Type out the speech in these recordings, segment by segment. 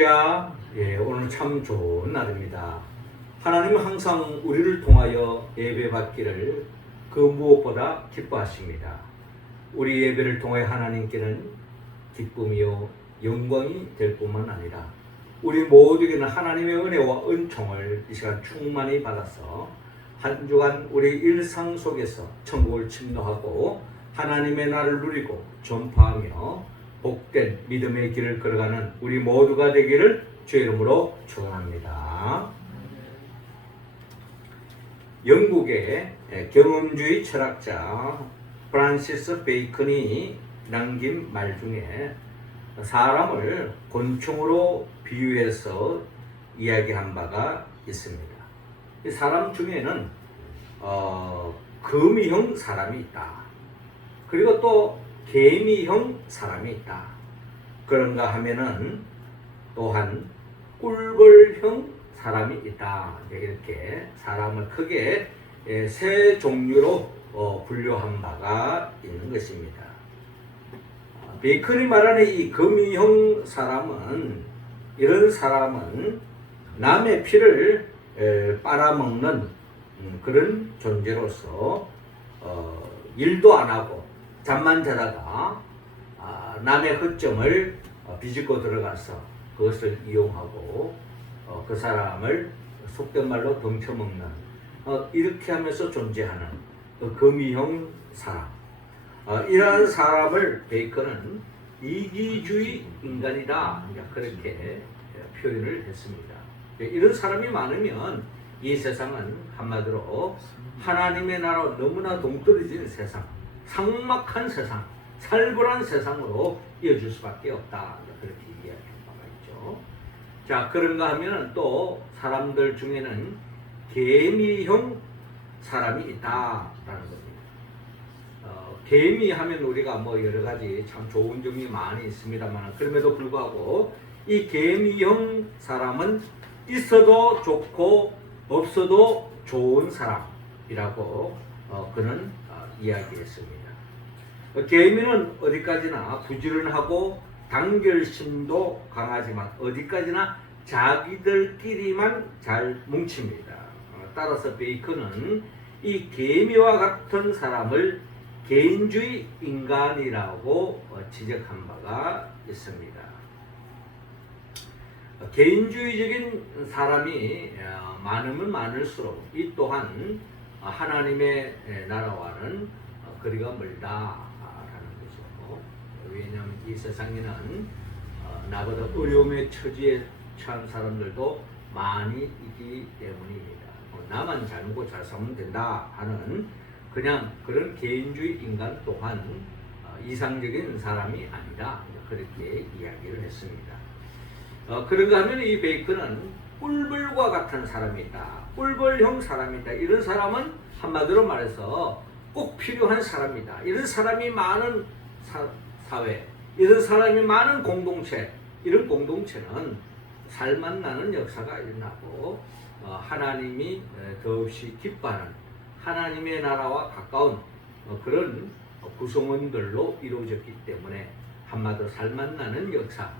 할렐루야. 오늘 참 좋은 날입니다. 하나님은 항상 우리를 통하여 예배받기를 그 무엇보다 기뻐하십니다. 우리 예배를 통해 하나님께는 기쁨이요 영광이 될 뿐만 아니라 우리 모두에게는 하나님의 은혜와 은총을 이 시간 충만히 받아서 한 주간 우리 일상 속에서 천국을 침노하고 하나님의 나라를 누리고 전파하며 복된 믿음의 길을 걸어가는 우리 모두가 되기를 주의 이름으로 축원합니다. 영국의 경험주의 철학자 프란시스 베이컨이 남긴 말 중에 사람을 곤충으로 비유해서 이야기한 바가 있습니다. 이 사람 중에는 거미형 사람이 있다. 그리고 또 개미형 사람이 있다. 그런가 하면은 또한 꿀벌형 사람이 있다. 이렇게 사람을 크게 세 종류로 분류한 바가 있는 것입니다. 베이컨이 말하는 이 거미형 사람은 이런 사람은 남의 피를 빨아먹는 그런 존재로서 일도 안 하고 잠만 자다가 남의 허점을 비집고 들어가서 그것을 이용하고 그 사람을 속된 말로 덩쳐먹는 이렇게 하면서 존재하는 거미형 사람, 이러한 사람을 베이컨은 이기주의 인간이다 그렇게 표현을 했습니다. 이런 사람이 많으면 이 세상은 한마디로 하나님의 나라와 너무나 동떨어진 세상, 삭막한 세상, 살벌한 세상으로 이어질 수밖에 없다. 그렇게 이야기한 바가 있죠. 자, 그런가 하면 또 사람들 중에는 개미형 사람이 있다라는 겁니다. 개미 하면 우리가 뭐 여러 가지 참 좋은 점이 많이 있습니다만 그럼에도 불구하고 이 개미형 사람은 있어도 좋고 없어도 좋은 사람이라고 그는 이야기했습니다. 개미는 어디까지나 부지런하고 단결심도 강하지만 어디까지나 자기들끼리만 잘 뭉칩니다. 따라서 베이컨은 이 개미와 같은 사람을 개인주의 인간이라고 지적한 바가 있습니다. 개인주의적인 사람이 많으면 많을수록 이 또한 하나님의 나라와는 거리가 멀다라는 거죠. 왜냐하면 이 세상에는 나보다 어려움의 처지에 처한 사람들도 많이 있기 때문입니다. 나만 잘 먹고 잘 살면 된다 하는 그냥 그런 개인주의 인간 또한 이상적인 사람이 아니다. 그렇게 이야기를 했습니다. 그런가 하면 이 베이컨은 꿀벌과 같은 사람이 있다. 꿀벌형 사람이 있다. 이런 사람은 한마디로 말해서 꼭 필요한 사람이다. 이런 사람이 많은 사회, 이런 사람이 많은 공동체, 이런 공동체는 살만 나는 역사가 일어나고 하나님이 더없이 기뻐하는 하나님의 나라와 가까운 그런 구성원들로 이루어졌기 때문에 한마디로 살만 나는 역사,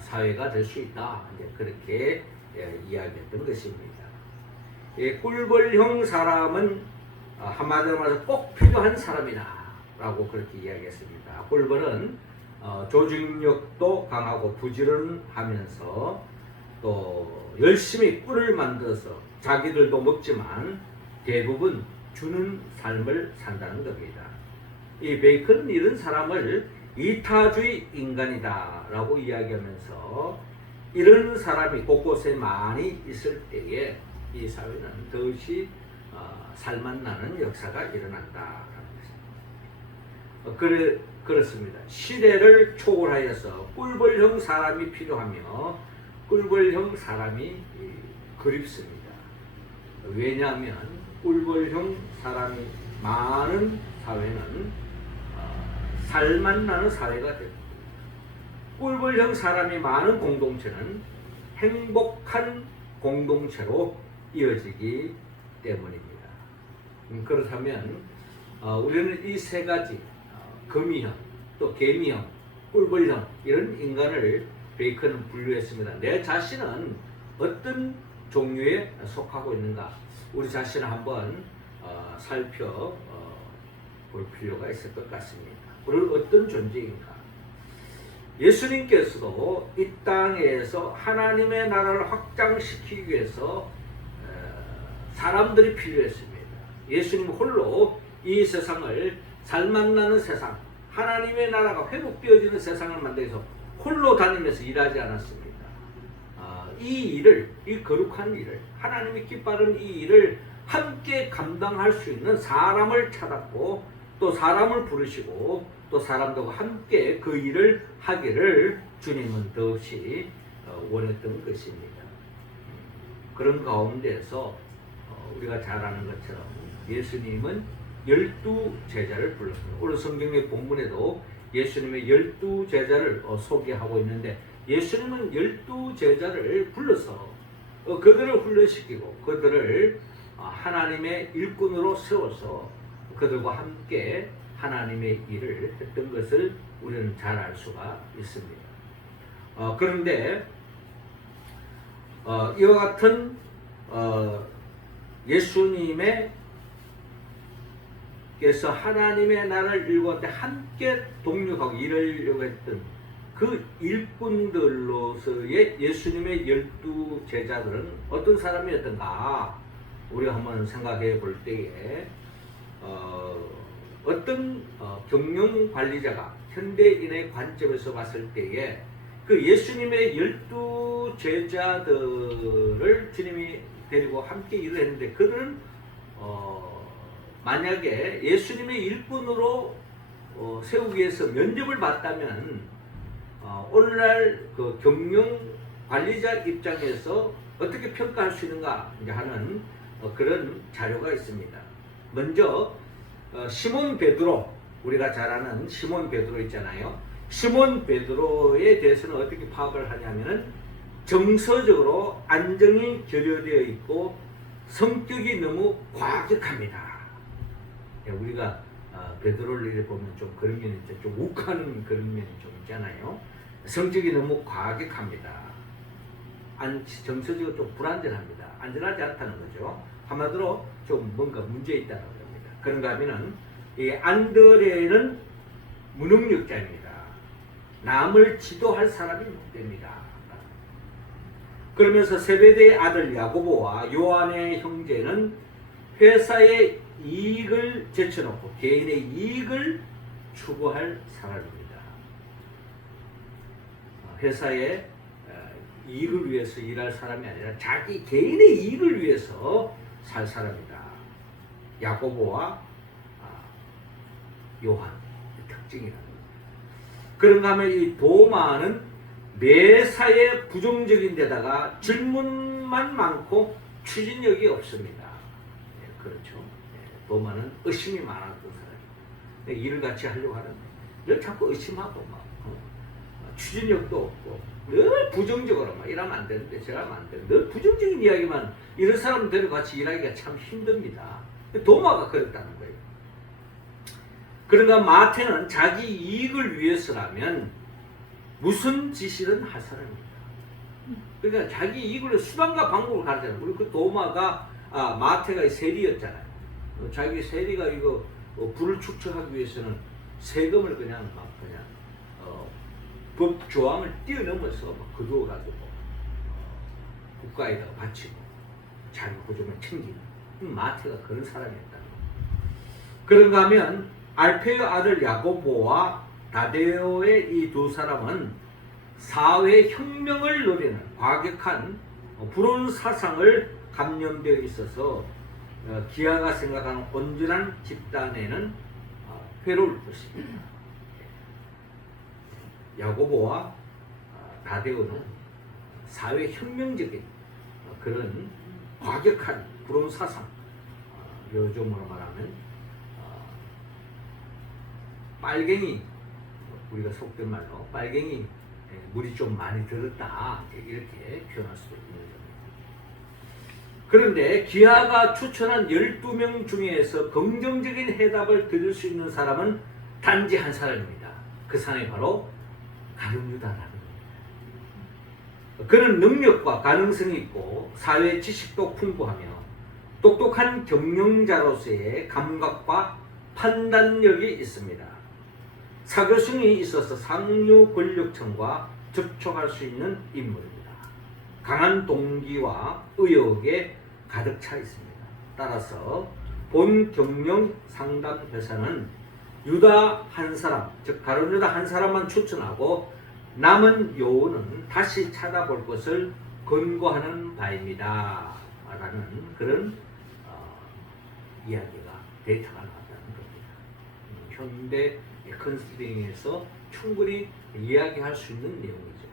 사회가 될 수 있다. 그렇게 이야기했던 것입니다. 꿀벌형 사람은 한마디로 말해서 꼭 필요한 사람이다 라고 그렇게 이야기했습니다. 꿀벌은 조직력도 강하고 부지런하면서 또 열심히 꿀을 만들어서 자기들도 먹지만 대부분 주는 삶을 산다는 겁니다. 이 베이컨은 이런 사람을 이타주의 인간이다 라고 이야기하면서 이런 사람이 곳곳에 많이 있을 때에 이 사회는 더없이 살만 나는 역사가 일어난다라는 것입니다. 그렇습니다. 시대를 초월하여서 꿀벌형 사람이 필요하며 꿀벌형 사람이 그립습니다. 왜냐하면 꿀벌형 사람이 많은 사회는 살만 나는 사회가 됩니다. 꿀벌형 사람이 많은 공동체는 행복한 공동체로 이어지기 때문입니다. 그렇다면 우리는 이 세 가지 거미형, 또 개미형, 꿀벌형 이런 인간을 베이컨은 분류했습니다. 내 자신은 어떤 종류에 속하고 있는가? 우리 자신을 한번 살펴볼 필요가 있을 것 같습니다. 우리는 어떤 존재인가? 예수님께서도 이 땅에서 하나님의 나라를 확장시키기 위해서 사람들이 필요했습니다. 예수님 홀로 이 세상을 살맛나는 세상, 하나님의 나라가 회복되어지는 세상을 만들기 위해서 홀로 다니면서 일하지 않았습니다. 이 일을, 이 거룩한 일을, 하나님이 기뻐하는 이 일을 함께 감당할 수 있는 사람을 찾았고, 또 사람을 부르시고, 또 사람들과 함께 그 일을 하기를 주님은 더없이 원했던 것입니다. 그런 가운데서 우리가 잘 아는 것처럼 예수님은 12제자를 불렀습니다. 오늘 성경의 본문에도 예수님의 12제자를 소개하고 있는데, 예수님은 12제자를 불러서 그들을 훈련시키고 그들을 하나님의 일꾼으로 세워서 그들과 함께 하나님의 일을 했던 것을 우리는 잘 알 수가 있습니다. 그런데 이와 같은 예수님의 께서 하나님의 나라를 일구는데 함께 동력하고 일하려고 했던 그 일꾼들로서의 예수님의 12제자들은 어떤 사람이었던가 우리가 한번 생각해 볼 때에 어떤 경영관리자가 현대인의 관점에서 봤을 때에 그 예수님의 12제자들을 주님이 데리고 함께 일을 했는데, 그들은 만약에 예수님의 일꾼으로 세우기 위해서 면접을 봤다면 오늘날 그 경영관리자 입장에서 어떻게 평가할 수 있는가 하는 그런 자료가 있습니다. 먼저 시몬 베드로, 우리가 잘 아는 시몬 베드로 있잖아요. 시몬 베드로에 대해서는 어떻게 파악을 하냐면은 정서적으로 안정이 결여되어 있고 성격이 너무 과격합니다. 우리가 베드로를 보면 좀 그런 면이 있죠. 좀 욱하는 그런 면이 좀 있잖아요. 성격이 너무 과격합니다. 정서적으로 좀 불안전합니다. 안전하지 않다는 거죠. 한마디로 좀 뭔가 문제 있다는 겁니다. 그런가 하면은 이 안드레는 무능력자입니다. 남을 지도할 사람이 못 됩니다. 그러면서 세베대의 아들 야고보와 요한의 형제는 회사의 이익을 제쳐놓고 개인의 이익을 추구할 사람입니다. 회사의 이익을 위해서 일할 사람이 아니라 자기 개인의 이익을 위해서 살 사람이다. 야고보와 요한의 특징이라는 거죠. 그런가 하면 이 도마는 매사에 부정적인 데다가 질문만 많고 추진력이 없습니다. 그렇죠. 도마는 의심이 많았던 사람이에요. 일을 같이 하려고 하는데 늘 자꾸 의심하고 추진력도 없고 늘 부정적으로 이러면 안 되는데 저러면 안 되는데 늘 부정적인 이야기만, 이런 사람들과 같이 일하기가 참 힘듭니다. 도마가 그랬다는 거예요. 그러니까 마태는 자기 이익을 위해서라면 무슨 짓이든 할 사람입니다. 그러니까 자기 이익을 위해 수단과 방법을 가르잖아요. 우리 그 도마가 마태가 세리였잖아요. 자기 세리가 이거 부를 축적하기 위해서는 세금을 그냥 법 조항을 뛰어넘어서 거두어가지고 국가에다가 바치고 자기 호주만 챙기는 마태가 그런 사람이었다는 거예요. 그런가 하면 알페의 아들 야고보와 다데오의 이 두 사람은 사회 혁명을 노리는 과격한 불온 사상을 감염되어 있어서 기아가 생각하는 온전한 집단에는 괴로울 것입니다. 야고보와 다데오는 사회 혁명적인 그런 과격한 불온 사상, 요즘으로 말하면 빨갱이, 우리가 속된 말로 빨갱이 물이 좀 많이 들었다 이렇게 표현할 수도 있는 겁니다. 그런데 기아가 추천한 12명 중에서 긍정적인 해답을 드릴 수 있는 사람은 단지 한 사람입니다. 그 사람이 바로 가룟 유다라는 겁니다. 그는 능력과 가능성이 있고 사회 지식도 풍부하며 똑똑한 경영자로서의 감각과 판단력이 있습니다. 사교성이 있어서 상류 권력층과 접촉할 수 있는 인물입니다. 강한 동기와 의욕에 가득 차 있습니다. 따라서 본 경영 상담 회사는 유다 한 사람, 즉 가룟 유다 한 사람만 추천하고 남은 요원은 다시 찾아볼 것을 권고하는 바입니다. 라는 그런 이야기가 데이터가 나왔다는 겁니다. 현대 컨설팅에서 충분히 이야기할 수 있는 내용이죠.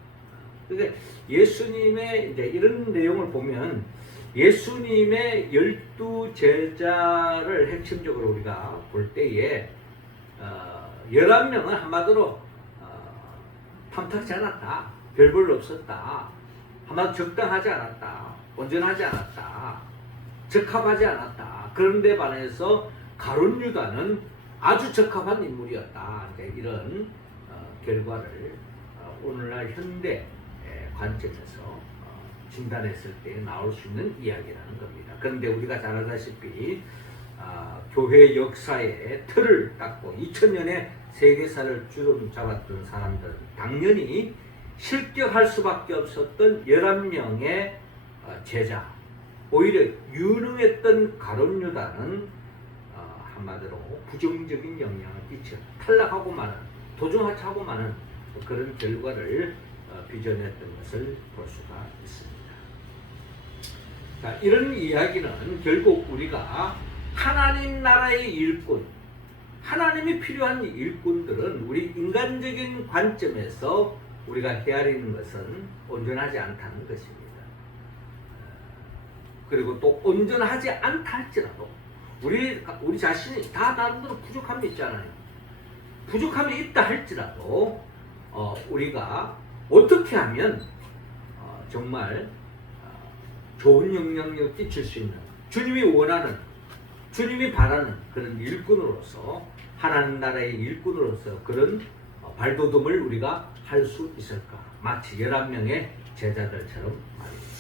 그러니까 예수님의 이제 이런 내용을 보면 예수님의 12제자를 핵심적으로 우리가 볼 때에 11명은 한마디로 탐탁지 않았다. 별 볼 없었다. 한마디로 적당하지 않았다. 온전하지 않았다. 적합하지 않았다. 그런데 반해서 가룟 유다는 아주 적합한 인물이었다. 이런 결과를 오늘날 현대 관점에서 진단했을 때 나올 수 있는 이야기라는 겁니다. 그런데 우리가 잘 알다시피 교회 역사의 틀을 닦고 2000년의 세계사를 주름 잡았던 사람들은 당연히 실격할 수밖에 없었던 11명의 제자, 오히려 유능했던 가룟 유다는 한마디로 부정적인 영향을 끼쳐 탈락하고 마는, 도중하차하고 마는 그런 결과를 빚어냈던 것을 볼 수가 있습니다. 자, 이런 이야기는 결국 우리가 하나님 나라의 일꾼, 하나님이 필요한 일꾼들은 우리 인간적인 관점에서 우리가 헤아리는 것은 온전하지 않다는 것입니다. 그리고 또 온전하지 않다 할지라도 우리 자신이 다 나름대로 부족함이 있잖아요. 부족함이 있다 할지라도 우리가 어떻게 하면 정말 좋은 영향력 끼칠 수 있는, 주님이 원하는, 주님이 바라는 그런 일꾼으로서, 하나님 나라의 일꾼으로서 그런 발돋움을 우리가 할 수 있을까? 마치 11명의 제자들처럼 말입니다.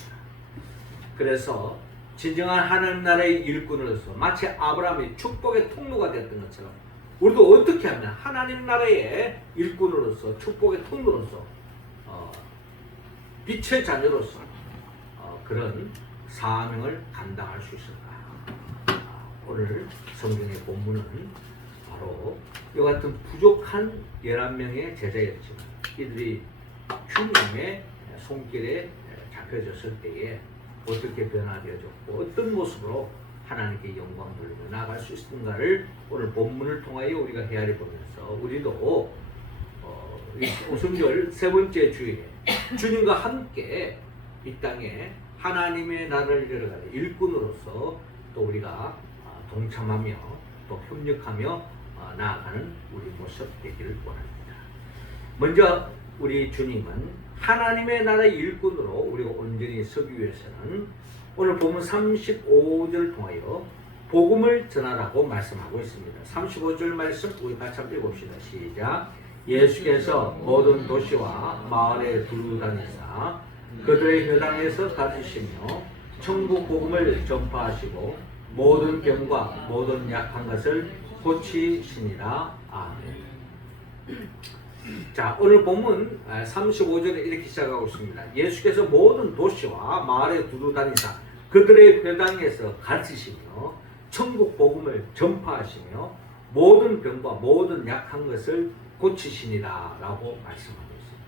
그래서 진정한 하나님 나라의 일꾼으로서 마치 아브라함이 축복의 통로가 되었던 것처럼 우리도 어떻게 하면 하나님 나라의 일꾼으로서, 축복의 통로로서, 빛의 자녀로서 그런 사명을 감당할 수 있을까? 오늘 성경의 본문은 바로 이와 같은 부족한 11명의 제자였지만 이들이 주님의 손길에 잡혀졌을 때에 어떻게 변화되어졌고 어떤 모습으로 하나님께 영광 돌리며 나아갈 수 있는가를 오늘 본문을 통하여 우리가 헤아려 보면서 우리도 오순절 세 번째 주일에 주님과 함께 이 땅에 하나님의 나라를 이뤄가는 일꾼으로서 또 우리가 동참하며 또 협력하며 나아가는 우리 모습 되기를 원합니다. 먼저 우리 주님은 하나님의 나라의 일꾼으로 우리가 온전히 서기 위해서는 오늘 본문 35절을 통하여 복음을 전하라고 말씀하고 있습니다. 35절 말씀 우리 같이 한번 읽어봅시다. 시작. 예수께서 모든 도시와 마을에 두루 다니사 그들의 회당에서 가르치시며 천국 복음을 전파하시고 모든 병과 모든 약한 것을 고치시니라. 아멘. 자, 오늘 본문 35절에 이렇게 시작하고 있습니다. 예수께서 모든 도시와 마을에 두루 다니사 그들의 회당에서 가르치시며 천국 복음을 전파하시며 모든 병과 모든 약한 것을 고치시니라 라고 말씀하고 있습니다.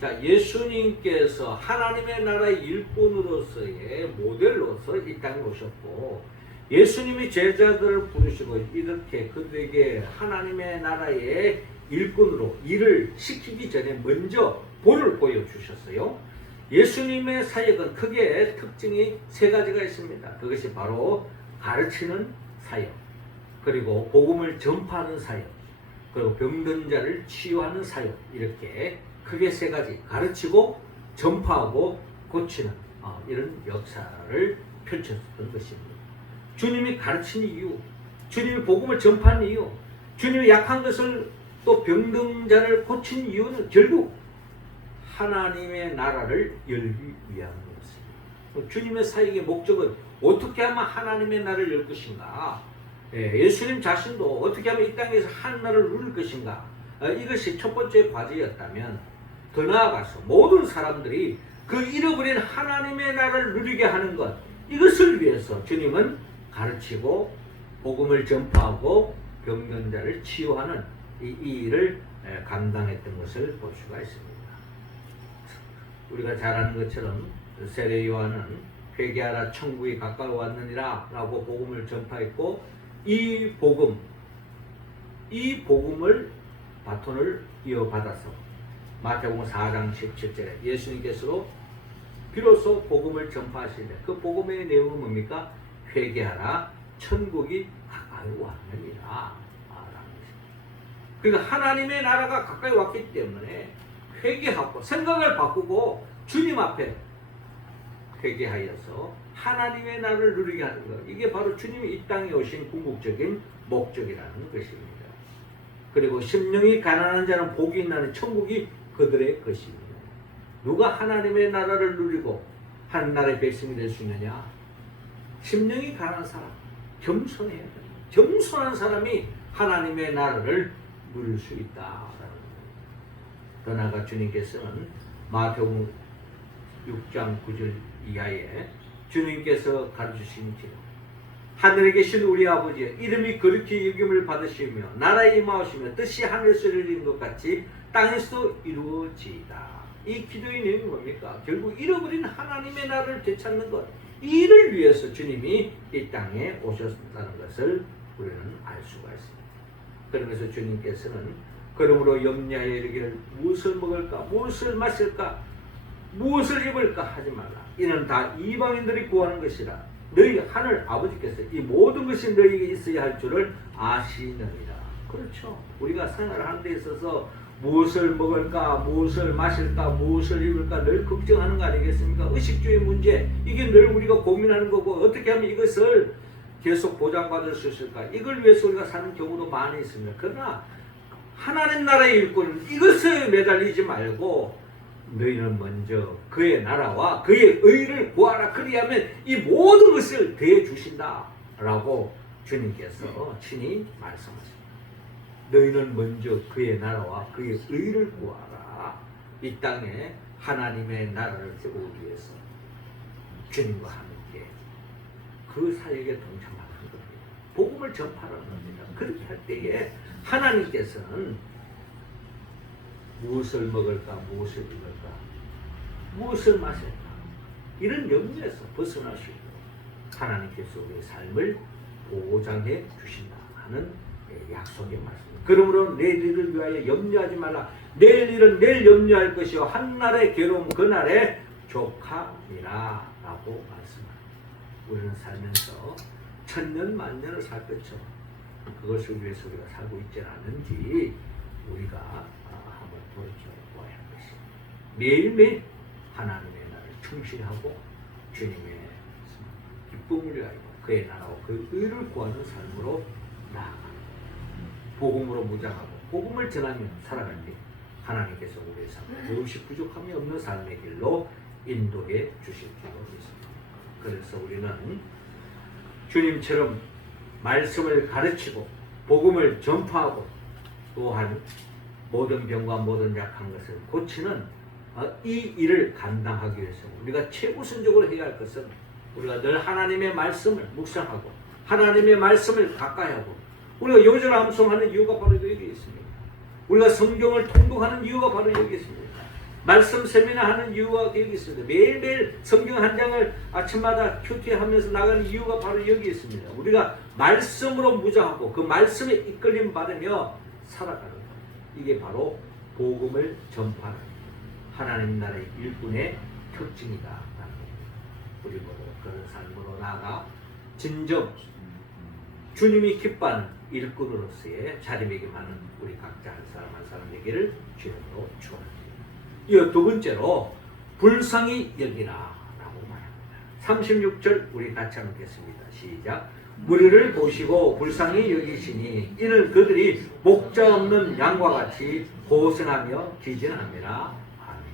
자, 예수님께서 하나님의 나라의 일꾼으로서의 모델로서 이 땅에 오셨고 예수님이 제자들을 부르시고 이렇게 그들에게 하나님의 나라의 일꾼으로 일을 시키기 전에 먼저 본을 보여주셨어요. 예수님의 사역은 크게 특징이 세 가지가 있습니다. 그것이 바로 가르치는 사역, 그리고 복음을 전파하는 사역, 그리고 병든 자를 치유하는 사역, 이렇게 크게 세 가지, 가르치고 전파하고 고치는 이런 역사를 펼쳤던 것입니다. 주님이 가르친 이유, 주님이 복음을 전파한 이유, 주님이 약한 것을 또 병든 자를 고친 이유는 결국 하나님의 나라를 열기 위한 것입니다. 주님의 사역의 목적은 어떻게 하면 하나님의 나라를 열 것인가? 예수님 자신도 어떻게 하면 이 땅에서 하나님을 누릴 것인가? 이것이 첫 번째 과제였다면 더 나아가서 모든 사람들이 그 잃어버린 하나님의 나라를 누리게 하는 것, 이것을 위해서 주님은 가르치고 복음을 전파하고 병든 자를 치유하는 이 일을 감당했던 것을 볼 수가 있습니다. 우리가 잘 아는 것처럼 세례 요한은 회개하라 천국이 가까워 왔느니라 라고 복음을 전파했고, 이 복음을 바톤을 이어받아서 마태복음 4장 17절에 예수님께서 비로소 복음을 전파하시는데, 그 복음의 내용은 뭡니까? 회개하라 천국이 가까이 왔느니라. 그러니까 하나님의 나라가 가까이 왔기 때문에 회개하고 생각을 바꾸고 주님 앞에 회개하여서 하나님의 나라를 누리게 하는 것, 이게 바로 주님이 이 땅에 오신 궁극적인 목적이라는 것입니다. 그리고 심령이 가난한 자는 복이 있나니 천국이 그들의 것입니다. 누가 하나님의 나라를 누리고 하나님의 백성이 될 수 있느냐? 심령이 가난한 사람, 겸손해야 돼요. 겸손한 사람이 하나님의 나라를 누릴 수 있다라는 거예요. 더 나아가 주님께서는 마태복음 6장 9절 이하에 주님께서 가르치신 길, 하늘에 계신 우리 아버지 이름이 거룩히 여김을 받으시며 나라에 임하시며 뜻이 하늘에서 이루어진 것 같이 땅에서도 이루어지이다. 이 기도의 내용이 뭡니까? 결국 잃어버린 하나님의 나라를 되찾는 것, 이 일을 위해서 주님이 이 땅에 오셨다는 것을 우리는 알 수가 있습니다. 그러면서 주님께서는 그러므로 염려하여 이르기를 무엇을 먹을까, 무엇을 마실까, 무엇을 입을까 하지 말라. 이는 다 이방인들이 구하는 것이라. 너희 하늘 아버지께서 이 모든 것이 너희에게 있어야 할 줄을 아시느니라. 그렇죠. 우리가 생활하는 데 있어서 무엇을 먹을까, 무엇을 마실까, 무엇을 입을까 늘 걱정하는 거 아니겠습니까? 의식주의 문제, 이게 늘 우리가 고민하는 거고, 어떻게 하면 이것을 계속 보장받을 수 있을까? 이걸 위해서 우리가 사는 경우도 많이 있습니다. 그러나 하나님 나라의 일꾼은 이것에 매달리지 말고 너희는 먼저 그의 나라와 그의 의를 구하라. 그리하면 이 모든 것을 대해 주신다 라고 주님께서 친히 말씀하십니다. 너희는 먼저 그의 나라와 그의 의를 구하라. 이 땅에 하나님의 나라를 세우기 위해서 주님과 함께 그 사역에 동참하는 겁니다. 복음을 전파하는 겁니다. 그렇게 할 때에 하나님께서는 무엇을 먹을까, 무엇을 입을까, 무엇을 마실까, 이런 염려에서 벗어나시고 하나님께서 우리의 삶을 보장해 주신다 하는 약속의 말씀입니다. 그러므로 내일 일을 위하여 염려하지 말라. 내일 일은 내일 염려할 것이요 한날의 괴로움 그날의 족함이라 라고 말씀합니다. 우리는 살면서 천년 만년을 살 것처럼 그것을 위해서 우리가 살고 있지 않은지 우리가 한번 돌이켜보아야 할 것입니다. 매일매일 하나님의 나라를 충실하고 주님의 기쁨을 위하여 그의 나라와 그 의를 구하는 삶으로 나아가는 복음으로 무장하고 복음을 전하며 살아갈 때 하나님께서 우리의 삶을 무엇이 부족함이 없는 삶의 길로 인도해 주실 줄로 믿습니다. 그래서 우리는 주님처럼 말씀을 가르치고 복음을 전파하고 또한 모든 병과 모든 약한 것을 고치는 이 일을 감당하기 위해서 우리가 최우선적으로 해야 할 것은 우리가 늘 하나님의 말씀을 묵상하고 하나님의 말씀을 가까이 하고 우리가 요절 암송하는 이유가 바로 여기 있습니다. 우리가 성경을 통독하는 이유가 바로 여기 있습니다. 말씀 세미나하는 이유가 여기 있습니다. 매일매일 성경 한 장을 아침마다 큐티하면서 나가는 이유가 바로 여기 있습니다. 우리가 말씀으로 무장하고 그 말씀에 이끌림 받으며 살아가는 것, 이게 바로 복음을 전파하는 하나님 나라의 일꾼의 특징이다 라는 겁니다. 우리 모두 그런 삶으로 나아가 진정 주님이 기뻐하는 일꾼으로서의 자리매김하는 우리 각자 한 사람 한 사람 되기를 주님으로 축원합니다. 이어 두 번째로 불쌍히 여기라 라고 말합니다. 36절 우리 같이 한번 읽겠습니다. 시작. 무리를 보시고 불쌍히 여기시니 이는 그들이 목자 없는 양과 같이 고생하며 기진함이라. 아멘.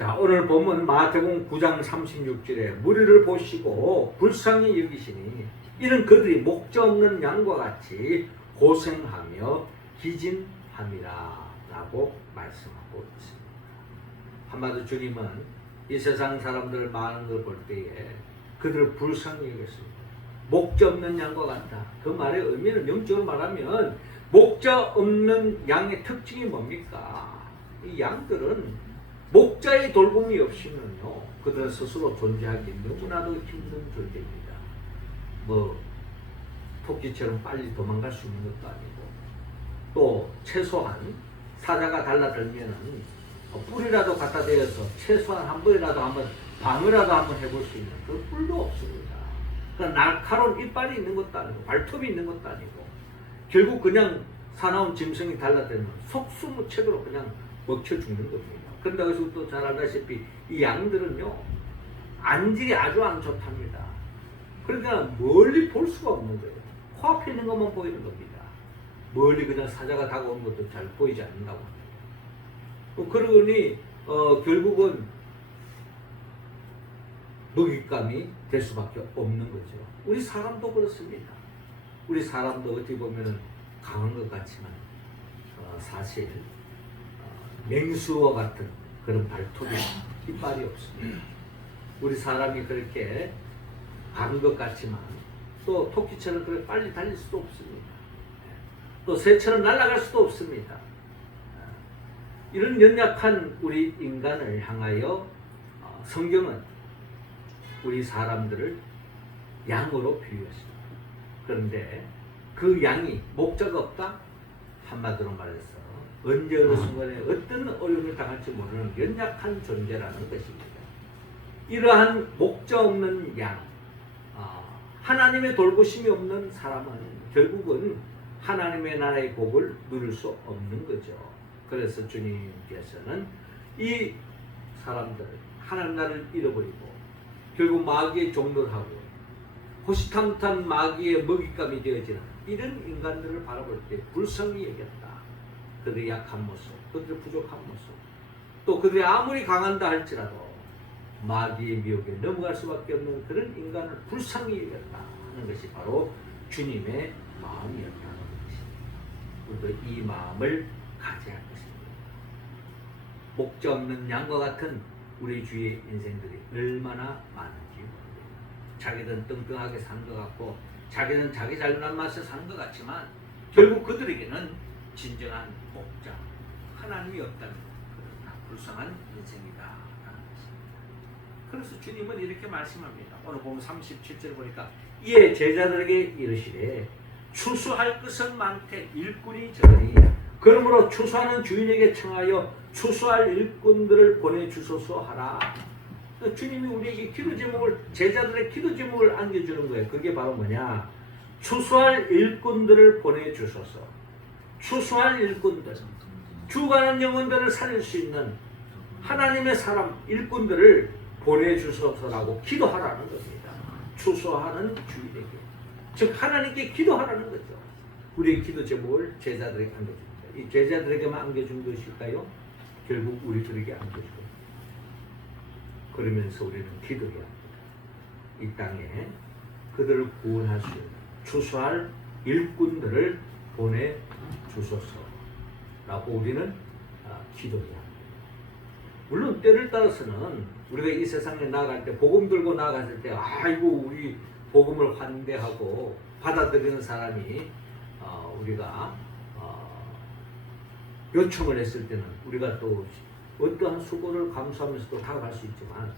자, 오늘 본문 마태복음 9장 36절에 무리를 보시고 불쌍히 여기시니 이는 그들이 목자 없는 양과 같이 고생하며 기진함이라 라고 말씀하고 있습니다. 한마디로 주님은 이 세상 사람들 많은 걸 볼 때에 그들을 불쌍히 여겼습니다. 목자 없는 양과 같다. 그 말의 의미는 영적으로 말하면 목자 없는 양의 특징이 뭡니까? 이 양들은 목자의 돌봄이 없이는요, 그들은 스스로 존재하기 너무나도 힘든 존재입니다. 토끼처럼 빨리 도망갈 수 있는 것도 아니고, 또 최소한 사자가 달라들면은 뿔이라도 갖다 대어서 최소한 한 번이라도 한번 방어라도 한번 해볼 수 있는 그 뿔도 없습니다. 그러니까 날카로운 이빨이 있는 것도 아니고 발톱이 있는 것도 아니고 결국 그냥 사나운 짐승이 달라들면 속수무책으로 그냥 먹혀 죽는 겁니다. 그런데 여기서 또 잘 알다시피 이 양들은요, 안질이 아주 안 좋답니다. 그러니까 멀리 볼 수가 없는 거예요. 코앞에 있는 것만 보이는 겁니다. 멀리 그냥 사자가 다가오는 것도 잘 보이지 않는다고 합니다. 그러니 결국은 먹잇감이 될 수밖에 없는 거죠. 우리 사람도 그렇습니다. 우리 사람도 어떻게 보면 강한 것 같지만 사실 맹수와 같은 그런 발톱이 이빨이 없습니다. 우리 사람이 그렇게 강한 것 같지만 또 토끼처럼 그렇게 빨리 달릴 수도 없습니다. 또 새처럼 날아갈 수도 없습니다. 이런 연약한 우리 인간을 향하여 성경은 우리 사람들을 양으로 비유했습니다. 그런데 그 양이 목자가 없다? 한마디로 말해서 언제 어느 순간에 어떤 어려움을 당할지 모르는 연약한 존재라는 것입니다. 이러한 목자 없는 양, 하나님의 돌보심이 없는 사람은 결국은 하나님의 나라의 복을 누릴 수 없는 거죠. 그래서 주님께서는 이 사람들을 하나님 나라를 잃어버리고 결국 마귀의 종로를 하고 호시탐탐 마귀의 먹잇감이 되어지는 이런 인간들을 바라볼 때 불쌍히 여겼다. 그들의 약한 모습, 그들의 부족한 모습, 또 그들이 아무리 강한다 할지라도 마귀의 미혹에 넘어갈 수밖에 없는 그런 인간을 불쌍히 여겼다 하는 것이 바로 주님의 마음이었다는 것입니다. 우리도 이 마음을 가져야 할 것입니다. 목자 없는 양과 같은 우리 주위의 인생들이 얼마나 많은지 모릅니다. 자기는 뚱뚱하게 산 것 같고 자기는 자기 잘난 맛에 산 것 같지만 결국 그들에게는 진정한 목자, 하나님이 없다는 그런 불쌍한 인생이다 라는 것입니다. 그래서 주님은 이렇게 말씀합니다. 오늘 보면 37절 보니까 이에 제자들에게 이르시되 추수할 것은 많되 일꾼이 적으니 그러므로 추수하는 주인에게 청하여 추수할 일꾼들을 보내주소서 하라. 주님이 우리에게 기도 제목을, 제자들의 기도 제목을 안겨주는 거예요. 그게 바로 뭐냐? 추수할 일꾼들을 보내주소서. 추수할 일꾼들, 죽어가는 영혼들을 살릴 수 있는 하나님의 사람, 일꾼들을 보내주소서라고 기도하라는 겁니다. 추수하는 주인에게, 즉 하나님께 기도하라는 거죠. 우리의 기도 제목을 제자들에게 안겨줍니다. 이 제자들에게만 안겨준 것일까요? 결국 우리들에게 안겨주고, 그러면서 우리는 기도해야 합니다. 이 땅에 그들을 구원할 수 있는 추수할 일꾼들을 보내주소서라고 우리는 기도해야 합니다. 물론 때를 따라서는 우리가 이 세상에 나아갈 때, 복음 들고 나아갔을 때, 아이고 우리 복음을 환대하고 받아들이는 사람이 우리가 요청을 했을 때는 우리가 또 어떠한 수고를 감수하면서 또 다가갈 수 있지만,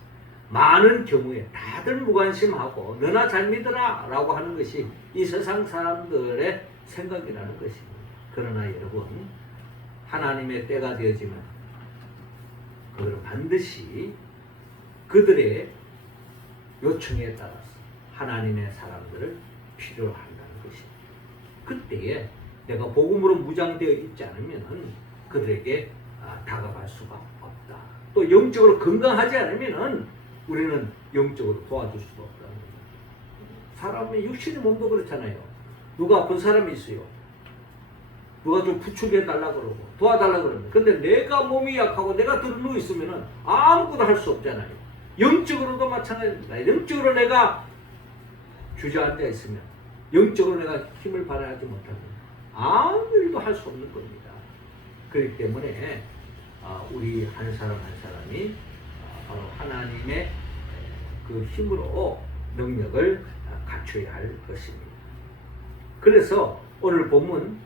많은 경우에 다들 무관심하고 너나 잘 믿어라 라고 하는 것이 이 세상 사람들의 생각이라는 것입니다. 그러나 여러분, 하나님의 때가 되어지면 그들은 반드시 그들의 요청에 따라서 하나님의 사람들을 필요로 한다는 것입니다. 그때에 내가 복음으로 무장되어 있지 않으면 그들에게 다가갈 수가 없다. 또 영적으로 건강하지 않으면 우리는 영적으로 도와줄 수가 없다는 겁니다. 사람의 육신의 몸도 그렇잖아요. 누가 아픈 사람이 있어요. 누가 좀 부축해 달라고 그러고 도와달라고 그러면, 근데 내가 몸이 약하고 내가 들어 있으면은 아무것도 할 수 없잖아요. 영적으로도 마찬가지입니다. 영적으로 내가 주저앉아 있으면, 영적으로 내가 힘을 발휘하지 못하면 아무 일도 할 수 없는 겁니다. 그렇기 때문에 우리 한 사람 한 사람이 바로 하나님의 그 힘으로 능력을 갖춰야 할 것입니다. 그래서 오늘 본문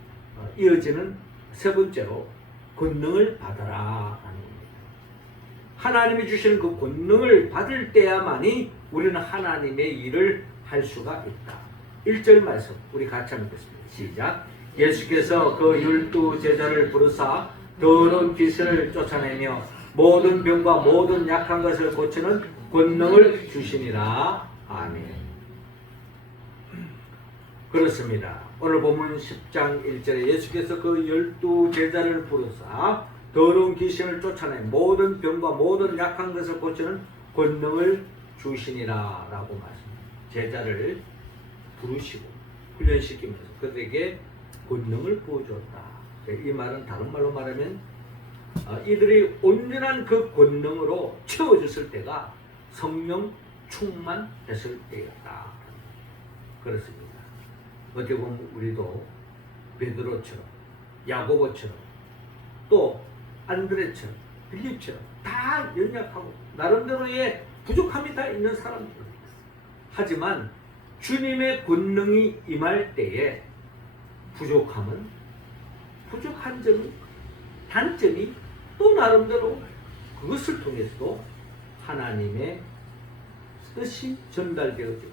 이어지는 세 번째로 권능을 받아라 하는 겁니다. 하나님이 주시는 그 권능을 받을 때야만이 우리는 하나님의 일을 할 수가 있다. 1절 말씀 우리 같이 한번 읽겠습니다. 시작. 예수께서 그 12제자를 부르사 더러운 귀신을 쫓아내며 모든 병과 모든 약한 것을 고치는 권능을 주시니라. 아멘. 그렇습니다. 오늘 본문 10장 1절에 예수께서 그 12제자를 부르사 더러운 귀신을 쫓아내 모든 병과 모든 약한 것을 고치는 권능을 주시니라 라고 말씀합니다. 제자를 부르시고 훈련시키면서 그들에게 권능을 부어줬다. 이 말은 다른 말로 말하면 이들이 온전한 그 권능으로 채워졌을 때가 성령 충만했을 때였다. 그렇습니다. 어떻게 보면 우리도 베드로처럼 야고보처럼 또 안드레처럼 빌립처럼 다 연약하고 나름대로의 부족함이 다 있는 사람들입니다. 하지만 주님의 권능이 임할 때에 부족한 점이, 단점이 또 나름대로 그것을 통해서도 하나님의 뜻이 전달되어지고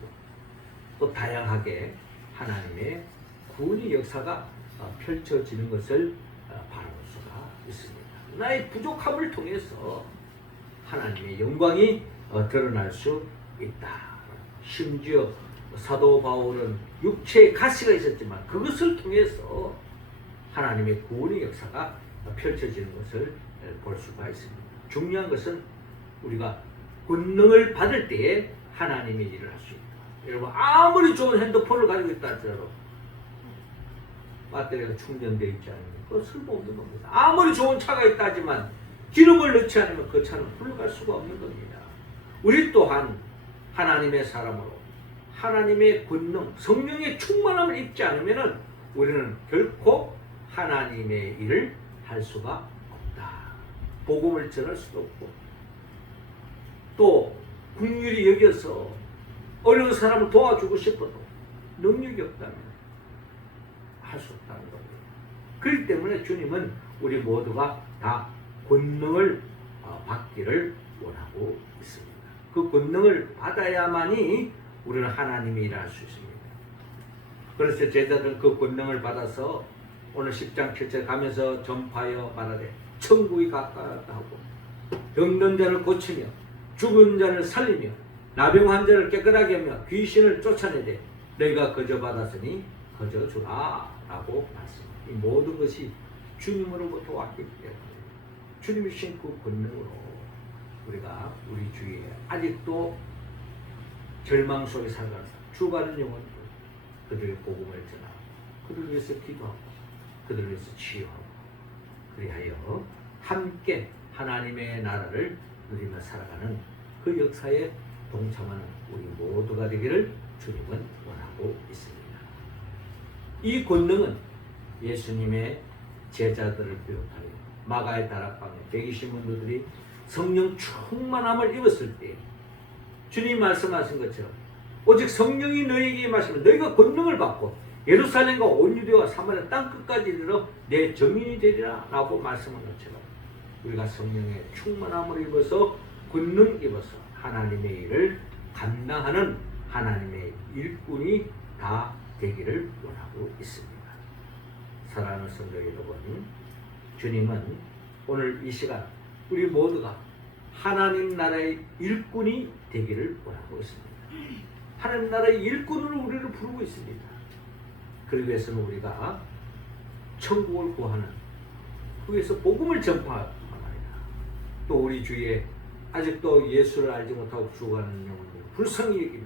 또 다양하게 하나님의 구원의 역사가 펼쳐지는 것을 바라볼 수가 있습니다. 나의 부족함을 통해서 하나님의 영광이 드러날 수 있다. 심지어 사도 바울은 육체의 가시가 있었지만 그것을 통해서 하나님의 구원의 역사가 펼쳐지는 것을 볼 수가 있습니다. 중요한 것은 우리가 권능을 받을 때에 하나님의 일을 할 수 있다. 여러분 아무리 좋은 핸드폰을 가지고 있다 할지라도 배터리가 충전되어 있지 않으면 그건 쓸모없는 겁니다. 아무리 좋은 차가 있다 하지만 기름을 넣지 않으면 그 차는 흘러갈 수가 없는 겁니다. 우리 또한 하나님의 사람으로 하나님의 권능, 성령의 충만함을 입지 않으면 우리는 결코 하나님의 일을 할 수가 없다. 복음을 전할 수도 없고 또 긍휼히 여겨서 어려운 사람을 도와주고 싶어도 능력이 없다면 할 수 없다는 겁니다. 그렇기 때문에 주님은 우리 모두가 다 권능을 받기를 원하고 있습니다. 그 권능을 받아야만이 우리는 하나님의 일을 할 수 있습니다. 그래서 제자들은 그 권능을 받아서 오늘 10장 7절 가면서 전파하여 말하되 천국이 가까웠다 하고 병든 자를 고치며 죽은 자를 살리며 나병 환자를 깨끗하게 하며 귀신을 쫓아내되 너희가 거저 받았으니 거저 주라 라고 말씀합니다. 이 모든 것이 주님으로부터 왔기 때문에 주님이 주신 그 권능으로 우리가 우리 주위에 아직도 절망 속에 살아가는 죽어가는 영혼들 그들의 복음을 전하고 그들을 위해서 기도하고 그들을 위해서 치유하고 그리하여 함께 하나님의 나라를 누리며 살아가는 그 역사에 동참하는 우리 모두가 되기를 주님은 원하고 있습니다. 이 권능은 예수님의 제자들을 비롯하여 마가의 다락방에 120문도들이 성령 충만함을 입었을 때 주님이 말씀하신 것처럼 오직 성령이 너희에게 임하시면 너희가 권능을 받고 예루살렘과 온 유대와 사마리아 땅끝까지 이르러 내 증인이 되리라 라고 말씀한 것처럼 우리가 성령의 충만함을 입어서 권능 입어서 하나님의 일을 감당하는 하나님의 일꾼이 다 되기를 원하고 있습니다. 사랑하는 성도 여러분, 주님은 오늘 이 시간 우리 모두가 하나님 나라의 일꾼이 되기를 원하고 있습니다. 하나님 나라의 일꾼으로 우리를 부르고 있습니다. 그러기 위해서는 우리가 천국을 구하는 그 위해서 복음을 전파하는 말이다. 또 우리 주위에 아직도 예수를 알지 못하고 죽어가는 영혼들을 불쌍히 여기며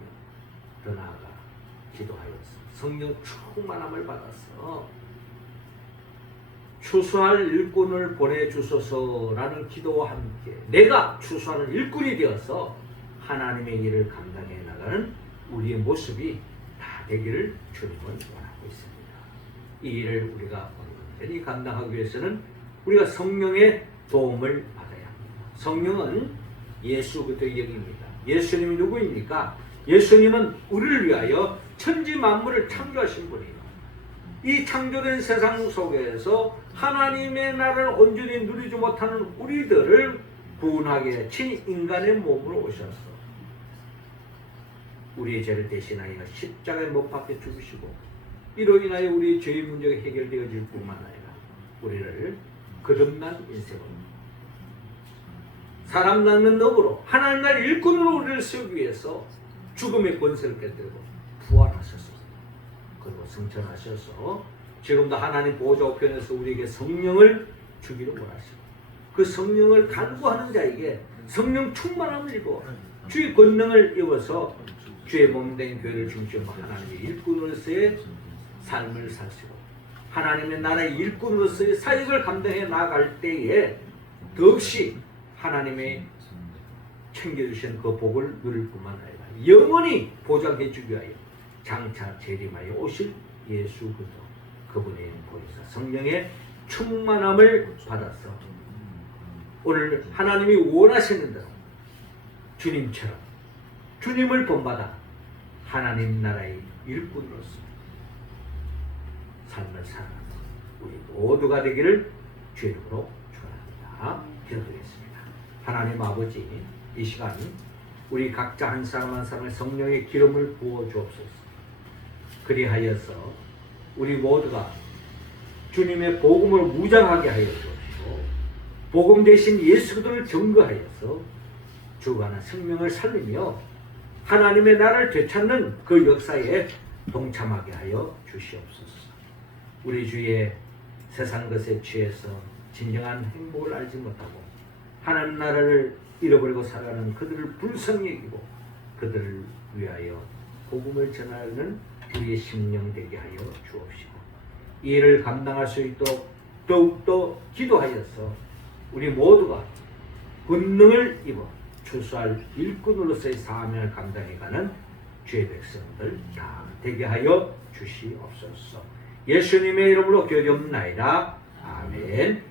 더 나아가 기도하여서 성령 충만함을 받아서 추수할 일꾼을 보내주소서라는 기도와 함께 내가 추수하는 일꾼이 되어서 하나님의 일을 감당해 나가는 우리의 모습이 다 되기를 주님은 원하고 있습니다. 이 일을 우리가 온전히 감당하기 위해서는 우리가 성령의 도움을 받아야 합니다. 성령은 예수 그리스도의 영입니다. 예수님이 누구입니까? 예수님은 우리를 위하여 천지 만물을 창조하신 분이에요. 이 창조된 세상 속에서 하나님의 나라를 온전히 누리지 못하는 우리들을 구원하게 친인간의 몸으로 오셔서 우리의 죄를 대신하여 십자가에 못 박혀 죽으시고 이로 인하여 우리의 죄의 문제가 해결되어질 뿐만 아니라 우리를 거듭난 인생으로 사람 낳는 업으로 하나님 나라 일꾼으로 우리를 세우기 위해서 죽음의 권세를 깨뜨리고 부활하셨습니다. 그리고 승천하셔서 지금도 하나님 보호자 우편에서 우리에게 성령을 주기를 원하시고 그 성령을 간구하는 자에게 성령 충만함을 입어 주의 권능을 입어서 주의 몸된 교회를 중심으로 하나님의 일꾼으로서의 삶을 사시고 하나님의 나라의 일꾼으로서의 사역을 감당해 나아갈 때에 더없이 하나님의 챙겨주신 그 복을 누릴 뿐만 아니라 영원히 보장해 주기 위하여 장차 재림하여 오실 예수 그리스도 그분의 보혜사 성령의 충만함을 받아서 오늘 하나님이 원하시는 대로 주님처럼 주님을 본받아 하나님 나라의 일꾼으로서 삶을 살아가는 우리 모두가 되기를 주의 이름으로 축원합니다. 기도드리겠습니다. 하나님 아버지, 이 시간 우리 각자 한 사람 한 사람의 성령의 기름을 부어 주옵소서. 그리하여서 우리 모두가 주님의 복음을 무장하게 하여 주옵시고 복음 대신 예수 그리스도를 증거하여서 주관한 생명을 살리며 하나님의 나라를 되찾는 그 역사에 동참하게 하여 주시옵소서. 우리 주의 세상 것에 취해서 진정한 행복을 알지 못하고 하나님 나라를 잃어버리고 살아가는 그들을 불쌍히 여기고 그들을 위하여 복음을 전하는 우리의 심령 되게 하여 주옵시고 이 일을 감당할 수 있도록 더욱더 기도하여서 우리 모두가 권능을 입어 추수할 일꾼으로서의 사명을 감당해가는 주의 백성들 다 되게 하여 주시옵소서. 예수님의 이름으로 기도하옵나이다. 아멘.